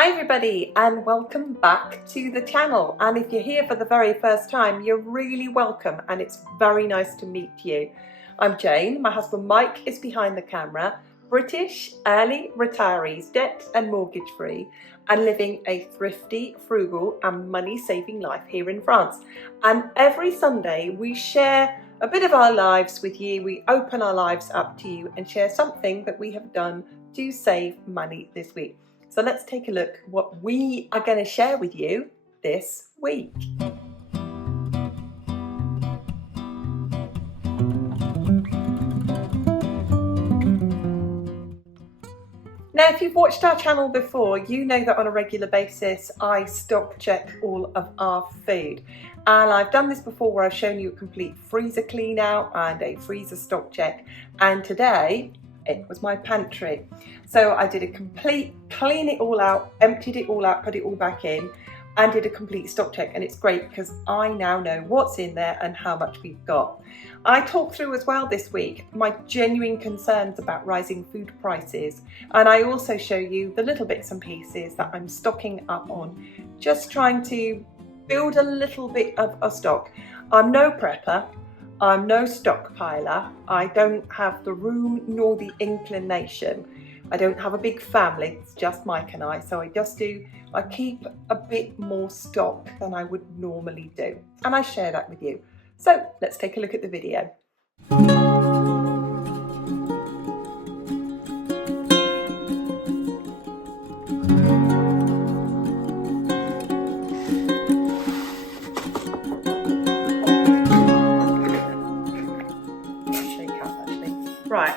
Hi everybody and welcome back to the channel, and if you're here for the very first time, you're really welcome and it's very nice to meet you. I'm Jane, my husband Mike is behind the camera, British, early retirees, debt and mortgage free, and living a thrifty, frugal and money saving life here in France. And every Sunday we share a bit of our lives with you, we open our lives up to you and share something that we have done to save money this week. So let's take a look what we are going to share with you this week. Now, if you've watched our channel before, you know that on a regular basis I stock check all of our food. And I've done this before where I've shown you a complete freezer clean out and a freezer stock check. And today it was my pantry. So I did a complete clean it all out, emptied it all out, put it all back in, and did a complete stock check. And it's great because I now know what's in there and how much we've got. I talked through as well this week my genuine concerns about rising food prices, and I also show you the little bits and pieces that I'm stocking up on, just trying to build a little bit of a stock. I'm no prepper, I'm no stockpiler, I don't have the room nor the inclination. I don't have a big family, it's just Mike and I, so I keep a bit more stock than I would normally do, and I share that with you. So let's take a look at the video. Right,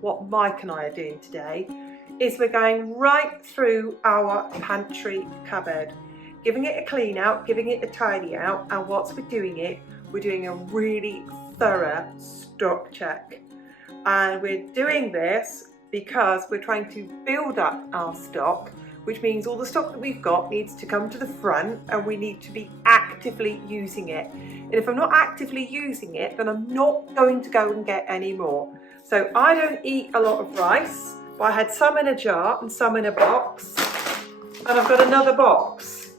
what Mike and I are doing today is we're going right through our pantry cupboard, giving it a clean out, giving it a tidy out, and whilst we're doing it, we're doing a really thorough stock check. And we're doing this because we're trying to build up our stock, which means all the stock that we've got needs to come to the front and we need to be actively using it. And if I'm not actively using it, then I'm not going to go and get any more. So I don't eat a lot of rice, but I had some in a jar and some in a box, and I've got another box.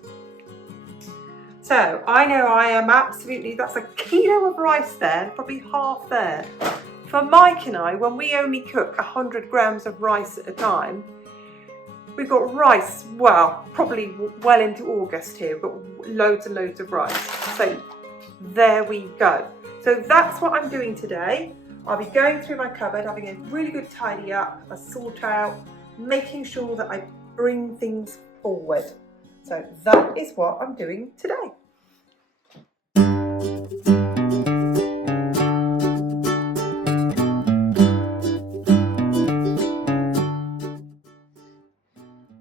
So I know I am absolutely, that's a kilo of rice there, probably half there. For Mike and I, when we only cook 100 grams of rice at a time, we've got rice, well, probably well into August here, but loads and loads of rice. So there we go. So that's what I'm doing today. I'll be going through my cupboard, having a really good tidy up, a sort out, making sure that I bring things forward. So that is what I'm doing today.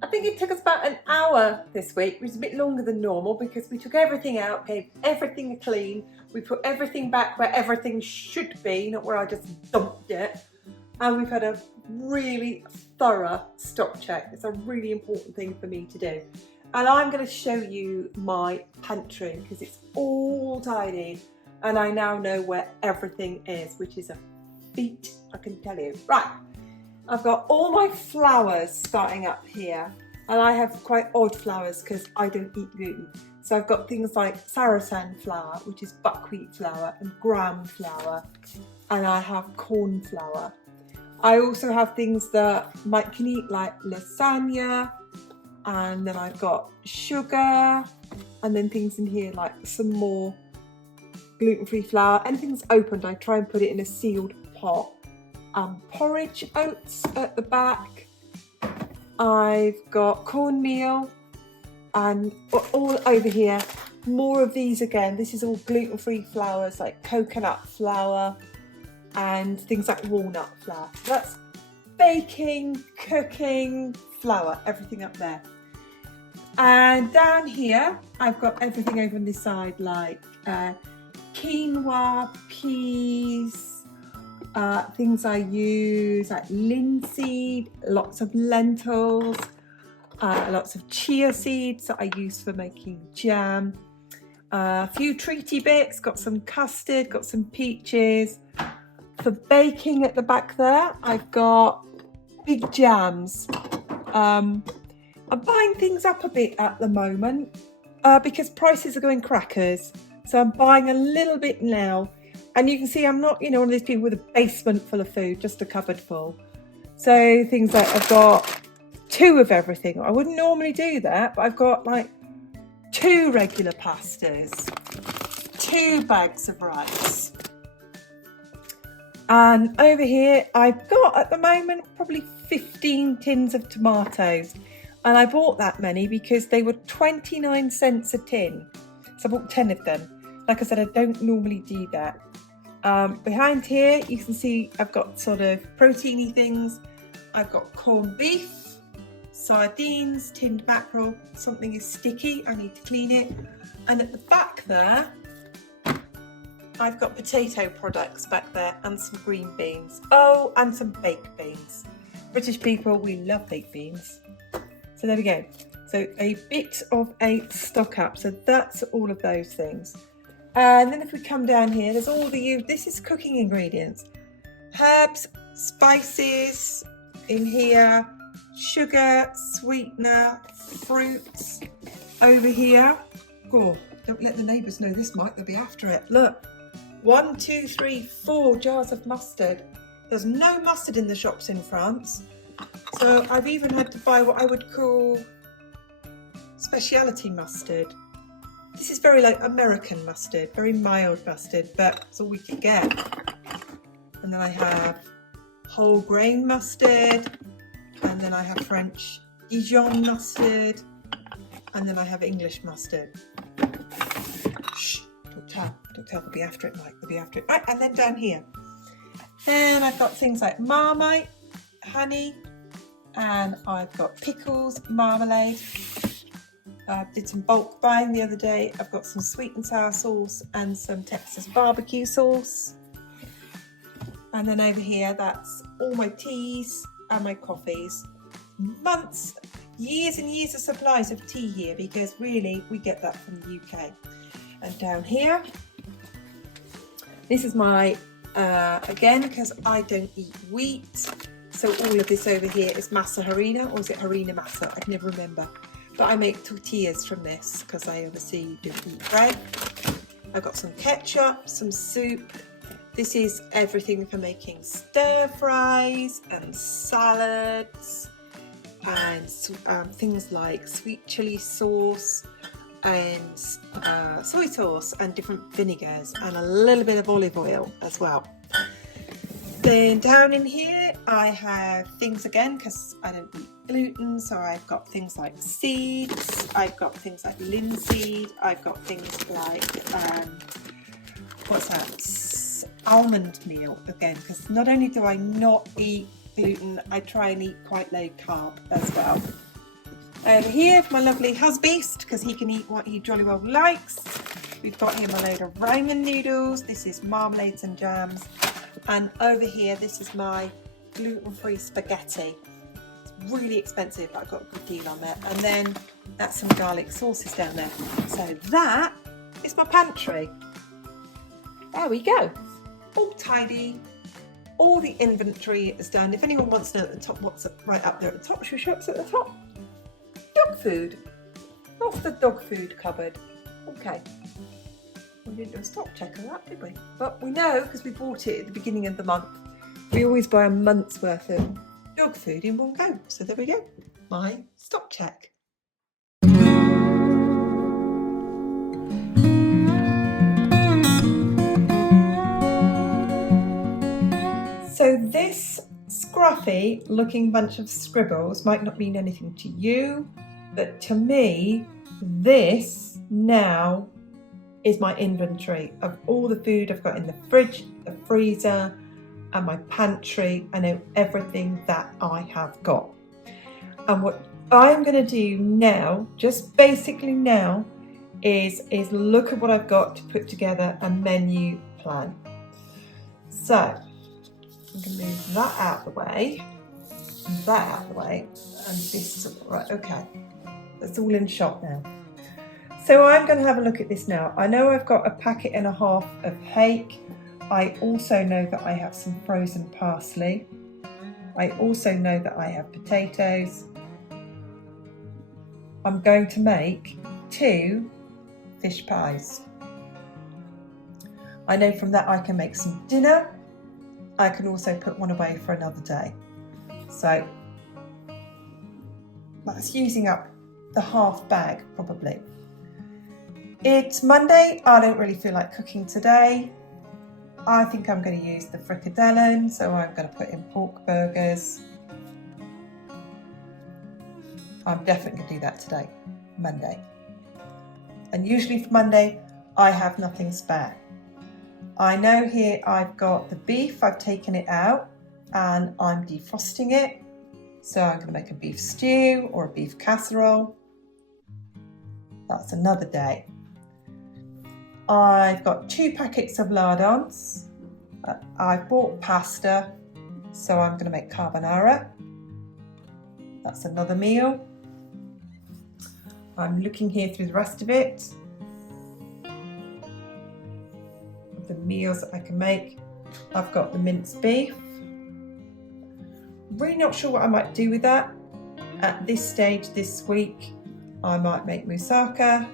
I think it took us about an hour this week, which is a bit longer than normal because we took everything out, gave everything a clean, we put everything back where everything should be, not where I just dumped it, and we've had a really thorough stock check. It's a really important thing for me to do. And I'm going to show you my pantry because it's all tidy and I now know where everything is, which is a feat, I can tell you. Right, I've got all my flowers starting up here. And I have quite odd flowers because I don't eat gluten. So I've got things like sarrasin flour, which is buckwheat flour, and gram flour, and I have corn flour. I also have things that Mike can eat, like lasagna, and then I've got sugar, and then things in here like some more gluten-free flour. Anything's opened, I try and put it in a sealed pot. Porridge oats at the back. I've got cornmeal, and all over here, more of these again. This is all gluten-free flours like coconut flour and things like walnut flour. So that's baking, cooking, flour, everything up there. And down here, I've got everything over on this side like quinoa, peas, things I use like linseed, lots of lentils, lots of chia seeds that I use for making jam, a few treaty bits, got some custard, got some peaches. For baking at the back there, I've got big jams. I'm buying things up a bit at the moment because prices are going crackers. So I'm buying a little bit now. And you can see I'm not, one of these people with a basement full of food, just a cupboard full. So things like I've got 2 of everything. I wouldn't normally do that, but I've got like 2 regular pastas, 2 bags of rice. And over here, I've got at the moment probably 15 tins of tomatoes. And I bought that many because they were 29 cents a tin. So I bought 10 of them. Like I said, I don't normally do that. Behind here, you can see I've got sort of proteiny things. I've got corned beef, sardines, tinned mackerel. Something is sticky, I need to clean it. And at the back there, I've got potato products back there and some green beans. Oh, and some baked beans. British people, we love baked beans. So there we go. So a bit of a stock up. So that's all of those things. And then if we come down here, there's all this is cooking ingredients. Herbs, spices in here, sugar, sweetener, fruits over here. Oh, don't let the neighbours know this, Mike, they'll be after it. Look, 1, 2, 3, 4 jars of mustard. There's no mustard in the shops in France. So I've even had to buy what I would call speciality mustard. This is very like American mustard, very mild mustard, but it's all we can get. And then I have whole grain mustard, and then I have French Dijon mustard, and then I have English mustard. Shh, don't tell, they'll be after it, Mike, they'll be after it. Right, and then down here. Then I've got things like Marmite, honey, and I've got pickles, marmalade. I did some bulk buying the other day. I've got some sweet and sour sauce and some Texas barbecue sauce. And then over here, that's all my teas and my coffees. Months, years and years of supplies of tea here because really we get that from the UK. And down here, this is my, again, because I don't eat wheat. So all of this over here is masa harina, or is it harina masa? I can never remember. But I make tortillas from this because I obviously don't eat bread. I've got some ketchup, some soup. This is everything for making stir fries and salads and things like sweet chili sauce and soy sauce and different vinegars and a little bit of olive oil as well. Then down in here I have things again because I don't eat gluten, so I've got things like seeds, I've got things like linseed, I've got things like what's that, almond meal again, because not only do I not eat gluten, I try and eat quite low carb as well. Over here for my lovely husbeast, because he can eat what he jolly well likes. We've got him a load of ramen noodles. This is marmalades and jams. And over here, this is my gluten-free spaghetti. It's really expensive, but I got a good deal on it. And then that's some garlic sauces down there. So that is my pantry. There we go. All tidy. All the inventory is done. If anyone wants to know at the top what's right up there at the top, should we show what's at the top? Dog food. Off the dog food cupboard. Okay. We didn't do a stock check on that, did we? But we know, because we bought it at the beginning of the month, we always buy a month's worth of dog food in one go. So there we go, my stock check. So this scruffy looking bunch of scribbles might not mean anything to you, but to me, this now is my inventory of all the food I've got in the fridge, the freezer, and my pantry. I know everything that I have got. And what I'm going to do now, just basically now, is look at what I've got to put together a menu plan. So I'm going to move that out of the way, that out of the way, and this, right, okay. That's all in shot now. So I'm going to have a look at this now. I know I've got a packet and a half of hake. I also know that I have some frozen parsley. I also know that I have potatoes. I'm going to make 2 fish pies. I know from that I can make some dinner. I can also put one away for another day. So that's using up the half bag probably. It's Monday. I don't really feel like cooking today. I think I'm going to use the frikadellen, so I'm going to put in pork burgers. I'm definitely going to do that today, Monday. And usually for Monday, I have nothing spare. I know here I've got the beef, I've taken it out and I'm defrosting it. So I'm going to make a beef stew or a beef casserole. That's another day. I've got 2 packets of lardons. I've bought pasta, so I'm going to make carbonara. That's another meal. I'm looking here through the rest of it. The meals that I can make. I've got the minced beef. Really not sure what I might do with that. At this stage this week, I might make moussaka.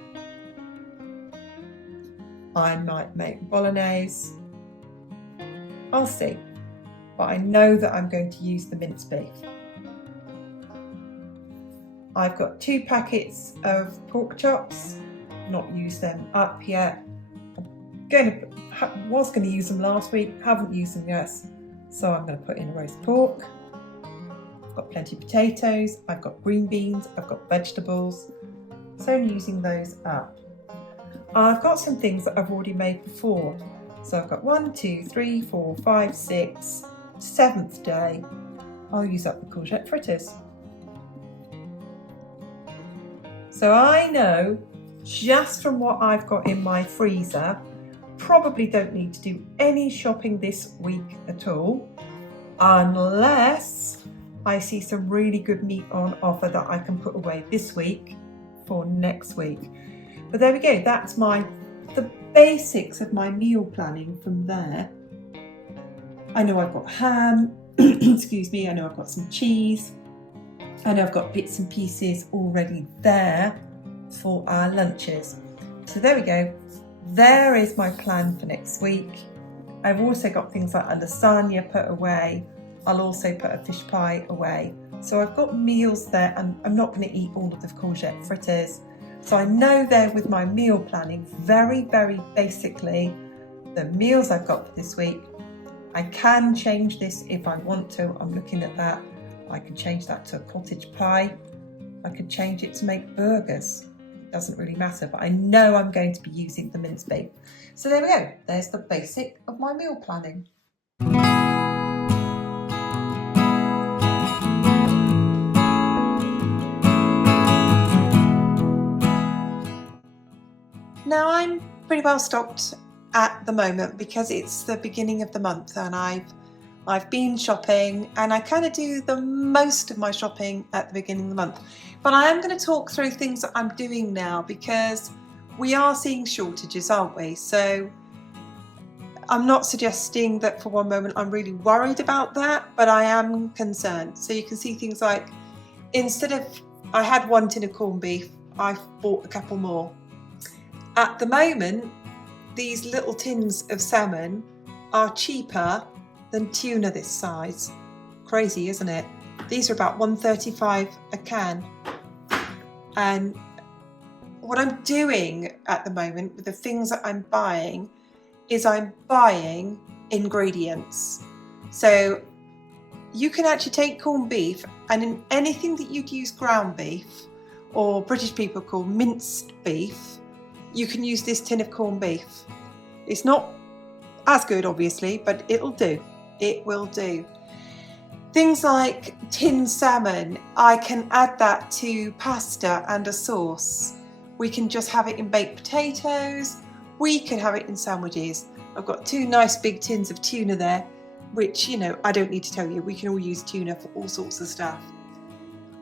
I might make bolognese. I'll see. But I know that I'm going to use the minced beef. I've got 2 packets of pork chops. Not used them up yet. Was going to use them last week, haven't used them yet, so I'm going to put in a roast pork. I've got plenty of potatoes, I've got green beans, I've got vegetables, so I'm using those up. I've got some things that I've already made before, so I've got 1, 2, 3, 4, 5, 6, 7th day. I'll use up the courgette fritters. So I know just from what I've got in my freezer, probably don't need to do any shopping this week at all, unless I see some really good meat on offer that I can put away this week for next week. But there we go, that's the basics of my meal planning from there. I know I've got ham, excuse me, I know I've got some cheese, I know I've got bits and pieces already there for our lunches. So there we go. There is my plan for next week. I've also got things like a lasagna put away. I'll also put a fish pie away. So I've got meals there, and I'm not going to eat all of the courgette fritters. So I know there with my meal planning, very, very basically, the meals I've got for this week. I can change this if I want to. I'm looking at that. I can change that to a cottage pie. I could change it to make burgers. Doesn't really matter, but I know I'm going to be using the minced beef. So there we go, there's the basic of my meal planning. Now I'm pretty well stocked at the moment because it's the beginning of the month and I've been shopping, and I kind of do the most of my shopping at the beginning of the month. But I am going to talk through things that I'm doing now because we are seeing shortages, aren't we? So I'm not suggesting that for one moment I'm really worried about that, but I am concerned. So you can see things like, instead of, I had 1 tin of corned beef, I've bought a couple more. At the moment, these little tins of salmon are cheaper than tuna this size. Crazy, isn't it? These are about $1.35 a can. And what I'm doing at the moment with the things that I'm buying is I'm buying ingredients. So you can actually take corned beef, and in anything that you'd use ground beef, or British people call minced beef, you can use this tin of corned beef. It's not as good, obviously, but it'll do. It will do. Things like tinned salmon, I can add that to pasta and a sauce. We can just have it in baked potatoes. We can have it in sandwiches. I've got 2 nice big tins of tuna there, which, you know, I don't need to tell you, we can all use tuna for all sorts of stuff.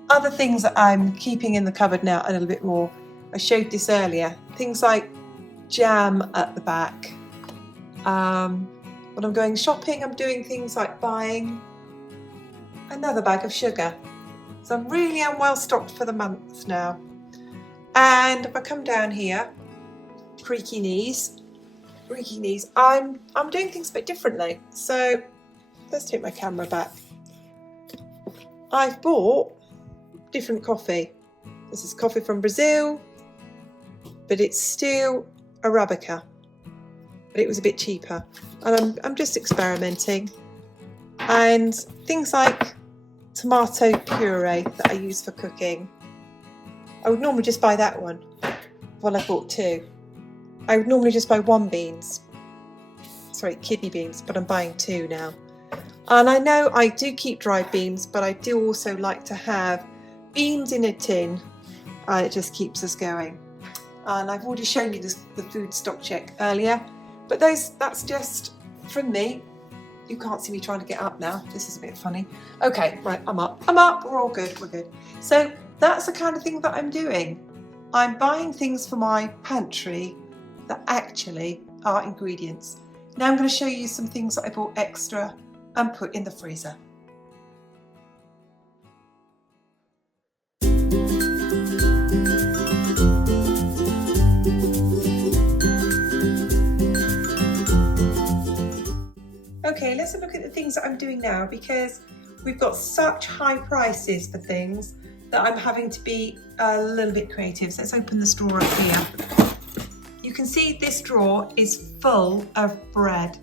Other things that I'm keeping in the cupboard now a little bit more, I showed this earlier, things like jam at the back. When I'm going shopping, I'm doing things like buying another bag of sugar. So I'm really well stocked for the month now. And if I come down here, creaky knees, I'm doing things a bit differently. So let's take my camera back. I've bought different coffee. This is coffee from Brazil, but it's still Arabica, but it was a bit cheaper. And I'm just experimenting. And things like tomato puree that I use for cooking. I would normally just buy that one. Well, I bought two. I would normally just buy kidney beans, but I'm buying two now. And I know I do keep dried beans, but I do also like to have beans in a tin, and it just keeps us going. And I've already shown you the food stock check earlier, but that's just from me. You can't see me trying to get up now. This is a bit funny. Okay, right, I'm up. We're all good. We're good. So that's the kind of thing that I'm doing. I'm buying things for my pantry that actually are ingredients. Now I'm going to show you some things that I bought extra and put in the freezer. Okay, let's have a look at the things that I'm doing now, because we've got such high prices for things that I'm having to be a little bit creative. So let's open this drawer up here. You can see this drawer is full of bread.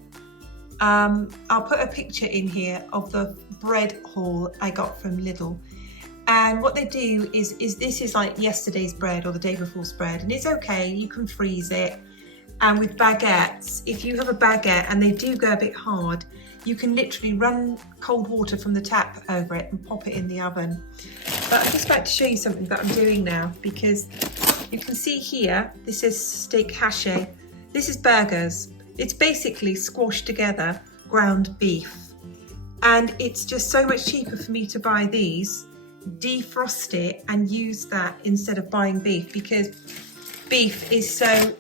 I'll put a picture in here of the bread haul I got from Lidl. And what they do is this is like yesterday's bread or the day before's bread, and it's okay, you can freeze it. And with baguettes, if you have a baguette and they do go a bit hard, you can literally run cold water from the tap over it and pop it in the oven. But I'm just about to show you something that I'm doing now, because you can see here, this is steak haché. This is burgers. It's basically squashed together ground beef. And it's just so much cheaper for me to buy these, defrost it and use that instead of buying beef, because beef is so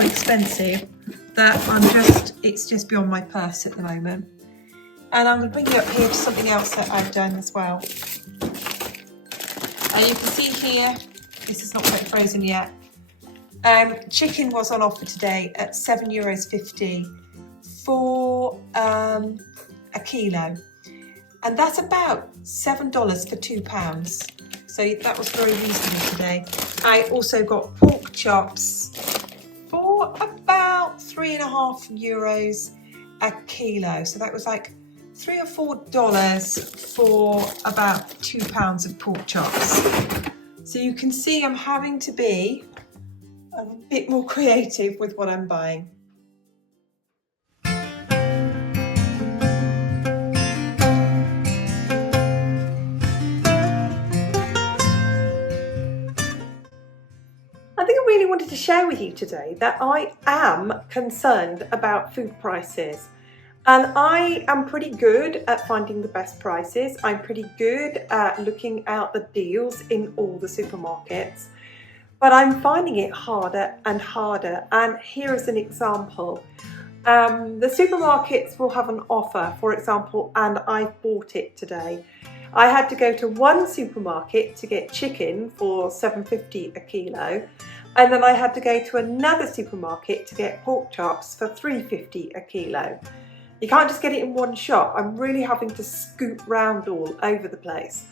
expensive that it's just beyond my purse at the moment. And I'm going to bring you up here to something else that I've done as well. And you can see here, this is not quite frozen yet. Chicken was on offer today at €7.50 for a kilo. And that's about $7 for £2. So that was very reasonable today. I also got pork chops for about €3.50 a kilo. So that was like $3 or $4 for about £2 of pork chops. So you can see I'm having to be a bit more creative with what I'm buying. I think I really wanted to share with you today that I am concerned about food prices. And I am pretty good at finding the best prices. I'm pretty good at looking out the deals in all the supermarkets. But I'm finding it harder and harder. And here is an example. The supermarkets will have an offer, for example, and I bought it today. I had to go to one supermarket to get chicken for $7.50 a kilo, and then I had to go to another supermarket to get pork chops for $3.50 a kilo. You can't just get it in one shop. I'm really having to scoot round all over the place.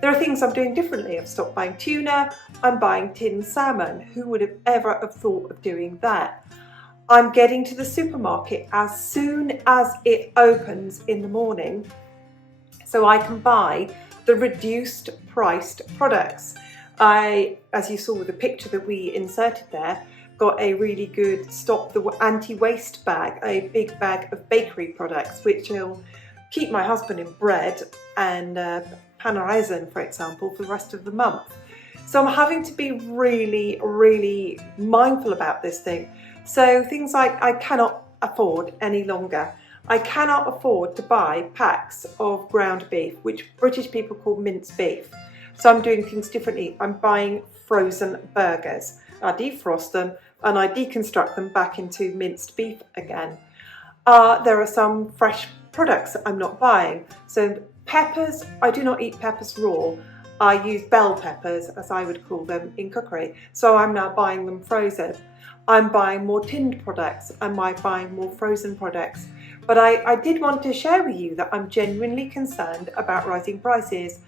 There are things I'm doing differently. I've stopped buying tuna, I'm buying tinned salmon. Who would have ever have thought of doing that? I'm getting to the supermarket as soon as it opens in the morning, so I can buy the reduced priced products. I, as you saw with the picture that we inserted there, got a really good Stop the Anti-Waste bag, a big bag of bakery products, which will keep my husband in bread and panarezen, for example, for the rest of the month. So I'm having to be really, really mindful about this thing. So things like I cannot afford any longer. I cannot afford to buy packs of ground beef, which British people call minced beef. So I'm doing things differently. I'm buying frozen burgers. I defrost them and I deconstruct them back into minced beef again. There are some fresh products that I'm not buying. So Peppers, I do not eat peppers raw. I use bell peppers, as I would call them in cookery. So I'm now buying them frozen. I'm buying more tinned products. I'm buying more frozen products. But I did want to share with you that I'm genuinely concerned about rising prices.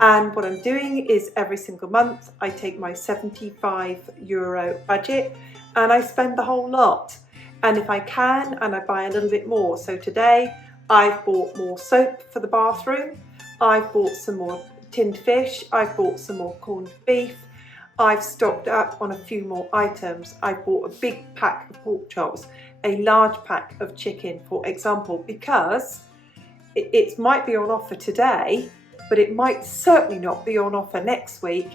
And what I'm doing is every single month I take my €75 budget and I spend the whole lot. And if I can, and I buy a little bit more. So today I've bought more soap for the bathroom. I've bought some more tinned fish. I've bought some more corned beef. I've stocked up on a few more items. I bought a big pack of pork chops, a large pack of chicken, for example, because it might be on offer today, but it might certainly not be on offer next week.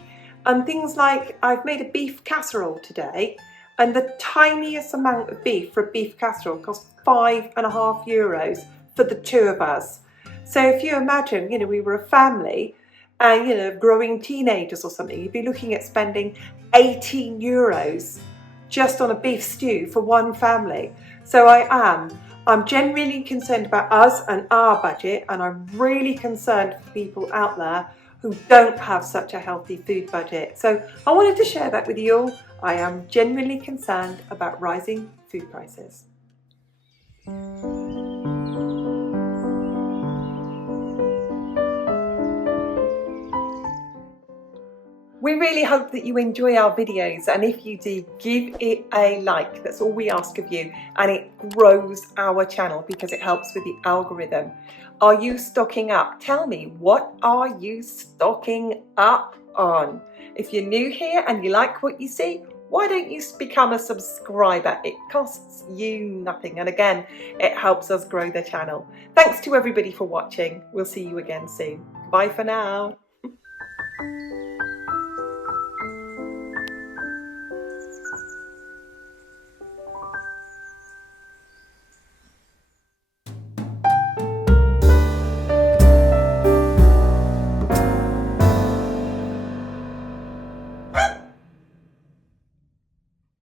And things like, I've made a beef casserole today, and the tiniest amount of beef for a beef casserole cost €5.50 for the two of us. So if you imagine, we were a family, and growing teenagers or something, you'd be looking at spending €18 just on a beef stew for one family. So I'm genuinely concerned about us and our budget, and I'm really concerned for people out there who don't have such a healthy food budget. So I wanted to share that with you all. I am genuinely concerned about rising food prices. We really hope that you enjoy our videos, and if you do, give it a like. That's all we ask of you, and it grows our channel because it helps with the algorithm. Are you stocking up? Tell me, what are you stocking up on? If you're new here and you like what you see, why don't you become a subscriber? It costs you nothing, and again, it helps us grow the channel. Thanks to everybody for watching. We'll see you again soon. Bye for now.